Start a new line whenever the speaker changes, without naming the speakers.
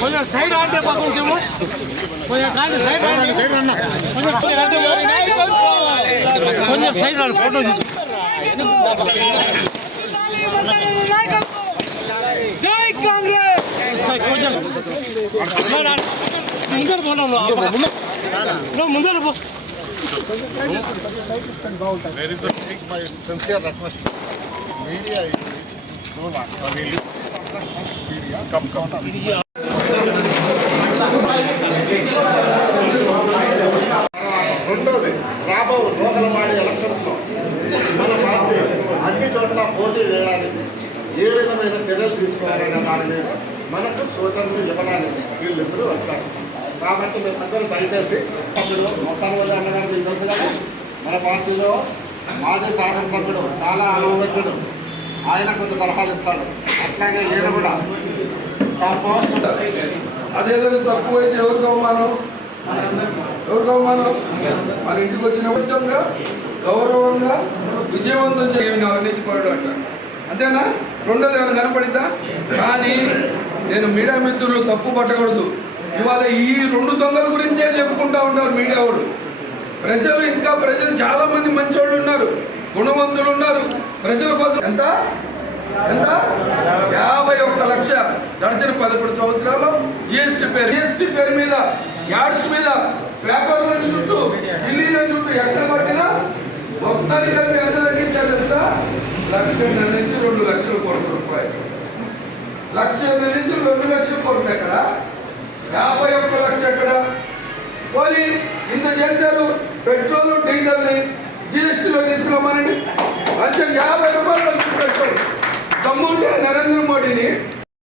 కొంచెం సైడ్ ఆడితే కొంచెము కొంచెం సైడ్. కొంచెం సైడ్ ఆడితే కొంచెం సైడ్ ఆడు ఫోటో తీసుకో.
జై కాంగ్రెస్!
కొంచెం. ఆడు. ముందర పోనా ముందర పో.
Where is the it's my sincere request. Media is no lot. I come, come. రెండోది రాబో లోకలవాడి ఎలక్షన్స్లో మన పార్టీ అన్ని చోట్ల పోటీ వేయడానికి ఏ విధమైన చర్యలు తీసుకోవాలనే దాని మీద మనకు సూచనలు ఇవ్వడానికి వీళ్ళిద్దరూ వచ్చారు. కాబట్టి మేమందరూ దయచేసి అప్పుడు మొత్తాన్ని వల్ల అన్నగారు మీకు తెలుసు కదా మన పార్టీలో మాజీ శాసనసభ్యుడు చాలా అనుభవజ్ఞుడు. ఆయన కొంత సలహాలు ఇస్తాడు. అట్లాగే ఈయన కూడా
అదేదైనా తక్కువైతే ఎవరికి అవమానం? ఎవరికి అవమానం? మన ఇంటికి వచ్చిన ఉద్యోగంగా గౌరవంగా విజయవంతం చేయని అవినీతి పరుడు అంట. అంతేనా? రెండోది ఏమైనా కనపడిందా? కానీ నేను మీడియా మిత్రులు తప్పు పట్టకూడదు. ఇవాళ ఈ రెండు దొంగల గురించే చెప్పుకుంటా ఉంటారు మీడియా వాళ్ళు. ప్రజలు ఇంకా ప్రజలు చాలా మంది మంచోళ్ళు ఉన్నారు. గుణవంతులు ఉన్నారు. ప్రజల కోసం ఎంత? ఎంత? యాభై ఒక్క లక్ష గడిచిన పదకొండు సంవత్సరాల్లో జిఎస్టీ పేరు. జిఎస్టీ పేరు మీద యాడ్స్ మీద పేపర్ల చుట్టూ ఢిల్లీల చుట్టూ ఎక్కడ పట్టినా మొత్తాన్ని కలిపి ఎంత తగ్గించారు ఎంత లక్షన్నర నుంచి రెండు లక్షల కోట్ల రూపాయలు. లక్షన్నర నుంచి రెండు లక్షల కోట్లు ఎక్కడ? యాభై ఒక్క లక్ష ఎక్కడ? పోనీ ఇంత చేశారు పెట్రోల్ డీజిల్ని নিয়ে